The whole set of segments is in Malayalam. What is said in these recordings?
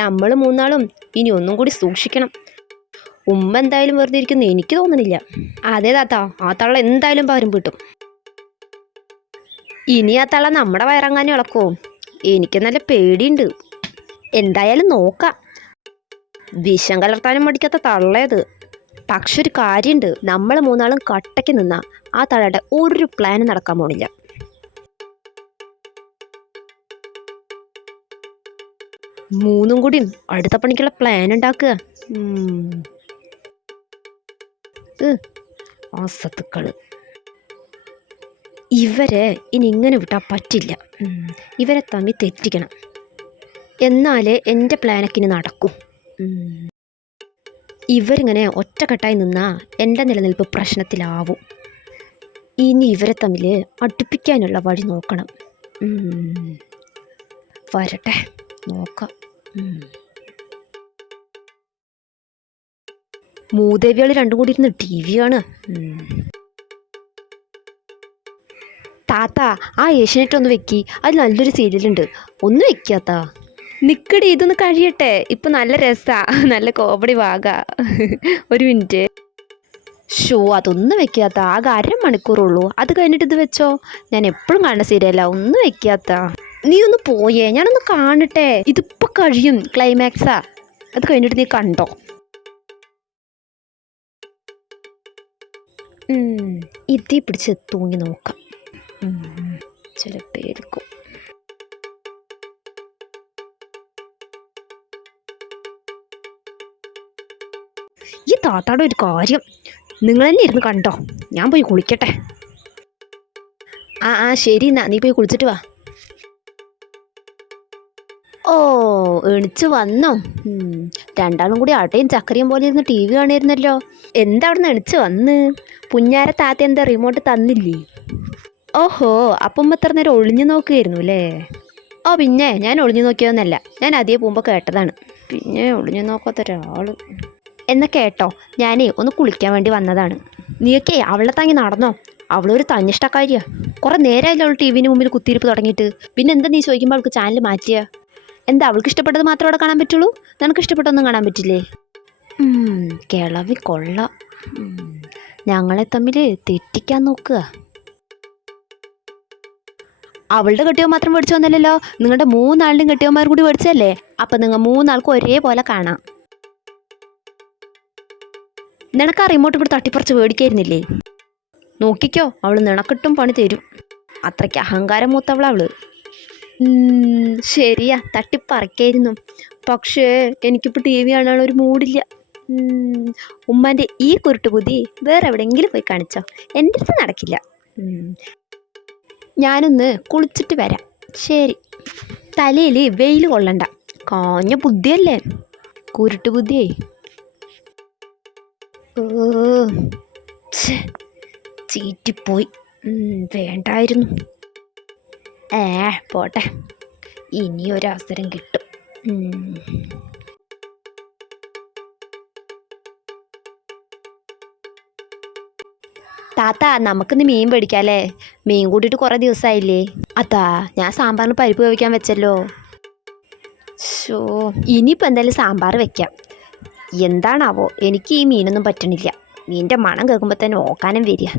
നമ്മൾ മൂന്നാളും ഇനി ഒന്നും കൂടി സൂക്ഷിക്കണം. ഉമ്മ എന്തായാലും വെറുതെ ഇരിക്കുന്നു. എനിക്ക് തോന്നുന്നില്ല അതെ താത്ത ആ തള്ള എന്തായാലും പാരും വീട്ടും. ഇനി ആ തള്ള നമ്മുടെ വയറങ്ങാനും ഇളക്കോ എനിക്ക് നല്ല പേടിയുണ്ട്. എന്തായാലും നോക്കാം. വിഷം കലർത്താനും മടിക്കാത്ത തള്ളയത് പക്ഷെ ഒരു കാര്യമുണ്ട്. നമ്മൾ മൂന്നാളും കട്ടയ്ക്ക് നിന്നാൽ ആ തള്ളയുടെ ഒരു പ്ലാനും നടക്കാൻ പോണില്ല. മൂന്നും കൂടി അടുത്ത പണിക്കുള്ള പ്ലാൻ ഉണ്ടാക്കുക. സത്തുക്കൾ. ഇവരെ ഇനി ഇങ്ങനെ വിട്ടാൽ പറ്റില്ല. ഇവരെ തമ്മിൽ തെറ്റിക്കണം. എന്നാലേ എന്റെ പ്ലാനൊക്കെ ഇനി നടക്കും. ഇവരിങ്ങനെ ഒറ്റക്കെട്ടായി നിന്നാൽ എന്റെ നിലനിൽപ്പ് പ്രശ്നത്തിലാവും. ഇനി ഇവരെ തമ്മിൽ അടുപ്പിക്കാനുള്ള വഴി നോക്കണം. വരട്ടെ. നോക്കാം. ഉം. മൂദേവികൾ രണ്ടും കൂടി ഇരുന്ന് ടി വി ആണ് താത്ത ആ ഏഷ്യനെറ്റ് ഒന്ന് വെക്കി. അത് നല്ലൊരു സീരിയലുണ്ട് ഒന്ന് വെക്കാത്ത നിക്കടി ഇതൊന്ന് കഴിയട്ടെ. ഇപ്പൊ നല്ല രസാ. നല്ല കോമഡി ഭാഗ ഒരു മിനിറ്റ്. ഷോ അതൊന്നും വെക്കാത്ത ആകെ അരമണിക്കൂറുള്ളൂ. അത് കഴിഞ്ഞിട്ട് ഇത് വെച്ചോ? ഞാൻ എപ്പോഴും കാണുന്ന സീരിയലാ ഒന്ന് വെക്കാത്ത നീ ഒന്ന് പോയേ. ഞാനൊന്ന് കാണട്ടെ. ഇതിപ്പോ കഴിയും ക്ലൈമാക്സാ അത് കഴിഞ്ഞിട്ട് നീ കണ്ടോ? ഇതേ പിടിച്ച് തൂങ്ങി നോക്കാം. ചിലപ്പോൾ എടുക്കും ഈ താത്താടെ ഒരു കാര്യം. നിങ്ങൾ തന്നെ ഇരുന്ന് കണ്ടോ? ഞാൻ പോയി കുളിക്കട്ടെ. ആ ആ ശരി എന്നാ. നീ പോയി കുളിച്ചിട്ട് വാ. ഓ എണിച്ചു വന്നോ? രണ്ടാളും കൂടി ആട്ടയും ചക്കരയും പോലെ ഇരുന്ന് ടി വി കാണുമായിരുന്നല്ലോ. എന്താ അവിടെ എണിച്ച് വന്ന്? പുഞ്ഞാര താത്ത എന്താ റിമോട്ട് തന്നില്ലേ? ഓഹോ അപ്പം ഇത്ര നേരം ഒളിഞ്ഞു നോക്കുകയായിരുന്നു അല്ലേ? ഓ പിന്നെ ഞാൻ ഒളിഞ്ഞു നോക്കിയതൊന്നല്ല. ഞാൻ അതേ പോകുമ്പോൾ കേട്ടതാണ്. പിന്നെ ഒളിഞ്ഞു നോക്കാത്ത ഒരാൾ എന്നാ കേട്ടോ ഞാനേ ഒന്ന് കുളിക്കാൻ വേണ്ടി വന്നതാണ്. നീയൊക്കെ അവളെ താങ്ങി നടന്നോ? അവളൊരു തന്നിഷ്ടക്കാരിയാ. കുറെ നേരമായില്ല അവൾ ടി വിന് മുമ്പിൽ കുത്തിയിരിപ്പ് തുടങ്ങിയിട്ട്. പിന്നെ എന്താ നീ ചോദിക്കുമ്പോൾ അവൾക്ക് ചാനൽ മാറ്റിയ? എന്താ അവൾക്ക് ഇഷ്ടപ്പെട്ടത് മാത്രം അവിടെ കാണാൻ പറ്റുള്ളൂ? നിനക്ക് ഇഷ്ടപ്പെട്ടൊന്നും കാണാൻ പറ്റില്ലേ? കിളവി കൊള്ള. ഞങ്ങളെ തമ്മിൽ തെറ്റിക്കാൻ നോക്കുക. അവളുടെ കെട്ടിയോ മാത്രം മേടിച്ചു വന്നില്ലല്ലോ. നിങ്ങളുടെ മൂന്നാളിലും കെട്ടിയോമാർ കൂടി മേടിച്ചല്ലേ അപ്പം നിങ്ങൾ മൂന്നാൾക്കും ഒരേപോലെ കാണാം. നിനക്ക് ആ റിമോട്ട് ഇവിടെ തട്ടിപ്പറിച്ച് മേടിക്കായിരുന്നില്ലേ? നോക്കിക്കോ അവൾ നിണക്കിട്ടും പണി തരും. അത്രയ്ക്ക് അഹങ്കാരം മൂത്തവളാ അവൾ. ഉം, ശരിയാ. തട്ടിപ്പറക്കായിരുന്നു. പക്ഷേ എനിക്കിപ്പോൾ ടി വി കാണാനുള്ള ഒരു മൂഡില്ല ഉം, ഉമ്മാന്റെ ഈ കുരുട്ട് ബുദ്ധി വേറെ എവിടെയെങ്കിലും പോയി കാണിച്ചോ? എന്റെ അടുത്ത് നടക്കില്ല. ഞാനൊന്ന് കുളിച്ചിട്ട് വരാം. ശരി. തലയിൽ വെയിൽ കൊള്ളണ്ട. കാഞ്ഞ ബുദ്ധിയല്ലേ കുരുട്ട് ബുദ്ധിയേ ഓ, ചീറ്റിപ്പോയി. വേണ്ടായിരുന്നു. ഏ പോട്ടെ. ഇനി ഒരു കിട്ടും. താത്ത നമുക്കിന്ന് മീൻ പിടിക്കാല്ലേ മീൻ കൂട്ടിയിട്ട് കുറേ ദിവസമായില്ലേ അതാ ഞാൻ സാമ്പാറിന് പരിപ്പ് വേവിക്കാൻ വെച്ചല്ലോ. ഷോ ഇനിയിപ്പോൾ എന്തായാലും സാമ്പാർ വെക്കാം. എന്താണാവോ എനിക്ക് ഈ മീനൊന്നും പറ്റണില്ല. മീനിന്റെ മണം കേൾക്കുമ്പോൾ തന്നെ ഓക്കാനും വരിക.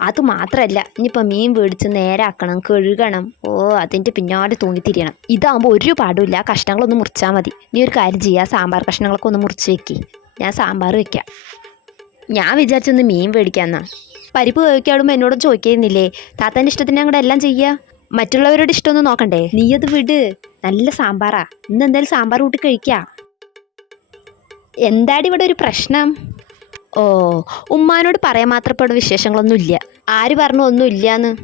അത് മാത്രമല്ല ഇനിയിപ്പോൾ മീൻ മേടിച്ച് നേരാക്കണം കഴുകണം ഓ അതിന്റെ പിന്നാലെ തൂങ്ങിത്തിരിയണം ഇതാകുമ്പോൾ ഒരു പാടുമില്ല കഷ്ണങ്ങളൊന്ന് മുറിച്ചാൽ മതി. നീ ഒരു കാര്യം ചെയ്യുക സാമ്പാർ കഷ്ണങ്ങളൊക്കെ ഒന്ന് മുറിച്ച് വെക്കി. ഞാൻ സാമ്പാർ വെക്കാം. ഞാൻ വിചാരിച്ചൊന്ന് മീൻ മേടിക്കാമെന്നാ പരിപ്പ് വേവിക്കാടുമ്പോൾ എന്നോട് ചോദിക്കുന്നില്ലേ താത്താന്റെ ഇഷ്ടത്തിന് അങ്ങോട്ട് എല്ലാം ചെയ്യുക മറ്റുള്ളവരുടെ ഇഷ്ടമൊന്നും നോക്കണ്ടേ? നീ അത് വിട്. നല്ല സാമ്പാറാ. ഇന്ന് എന്തായാലും സാമ്പാർ കൂട്ടി കഴിക്കാം. എന്താടി ഇവിടെ ഒരു പ്രശ്നം? ഓ ഉമ്മാനോട് പറയാൻ മാത്രപ്പെടുന്ന വിശേഷങ്ങളൊന്നുമില്ല. ആര് പറഞ്ഞു ഒന്നും ഇല്ലാന്ന്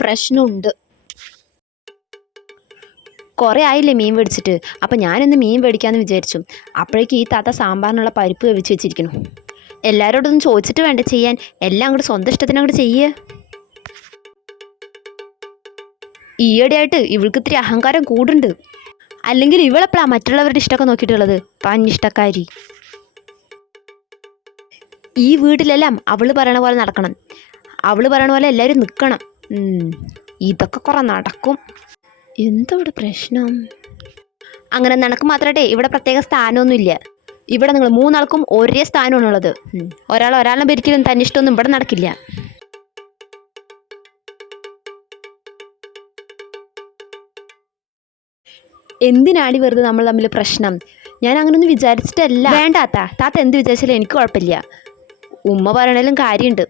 പ്രശ്നമുണ്ട്. കുറേ ആയില്ലേ മീൻ മേടിച്ചിട്ട്. അപ്പം ഞാനിന്ന് മീൻ മേടിക്കാമെന്ന് വിചാരിച്ചു. അപ്പോഴേക്ക് ഈ താത്ത സാമ്പാറിനുള്ള പരിപ്പ് വെച്ച് വെച്ചിരിക്കുന്നു. എല്ലാവരോടൊന്നും ചോദിച്ചിട്ട് വേണ്ട ചെയ്യാൻ. എല്ലാം അങ്ങോട്ട് സ്വന്തം ഇഷ്ടത്തിന് അങ്ങോട്ട് ചെയ്യേ. ഈയിടെയായിട്ട് ഇവൾക്ക് ഇത്തിരി അഹങ്കാരം കൂടുണ്ട്. അല്ലെങ്കിൽ ഇവളെപ്പോഴാണ് മറ്റുള്ളവരുടെ ഇഷ്ടമൊക്കെ നോക്കിയിട്ടുള്ളത്? പഞ്ഞിഷ്ടക്കാരി. ഈ വീട്ടിലെല്ലാം അവൾ പറയണ പോലെ നടക്കണം. അവൾ പറയണ പോലെ എല്ലാവരും നിൽക്കണം ഇതൊക്കെ കുറെ നടക്കും. എന്താ ഇവിടെ പ്രശ്നം? അങ്ങനെ നടക്ക് മാത്രമേ ഇവിടെ പ്രത്യേക സ്ഥാനമൊന്നുമില്ല. ഇവിടെ നിങ്ങൾ മൂന്നാൾക്കും ഒരേ സ്ഥാനമാണുള്ളത്. ഒരാൾ ഒരാളെ ഭരിക്കലും തന്നിഷ്ടമൊന്നും ഇവിടെ നടക്കില്ല. എന്തിനാണ് വെറുതെ നമ്മൾ തമ്മിൽ പ്രശ്നം? ഞാൻ അങ്ങനൊന്നും വിചാരിച്ചിട്ടല്ല. വേണ്ട താത്ത. താത്ത എന്ത് വിചാരിച്ചാലും എനിക്ക് കുഴപ്പമില്ല. ഉമ്മ പറയണേലും കാര്യമുണ്ട്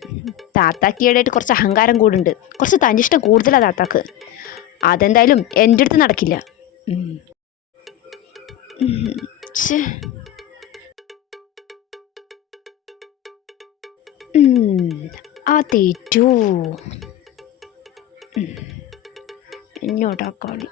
താത്താക്ക് കുറച്ച് അഹങ്കാരം കൂടുണ്ട്. കുറച്ച് തനിഷ്ടം കൂടുതലാണ് താത്താക്ക്. അതെന്തായാലും എന്റെ അടുത്ത് നടക്കില്ല. അതേറ്റു എന്നോടാ കളി.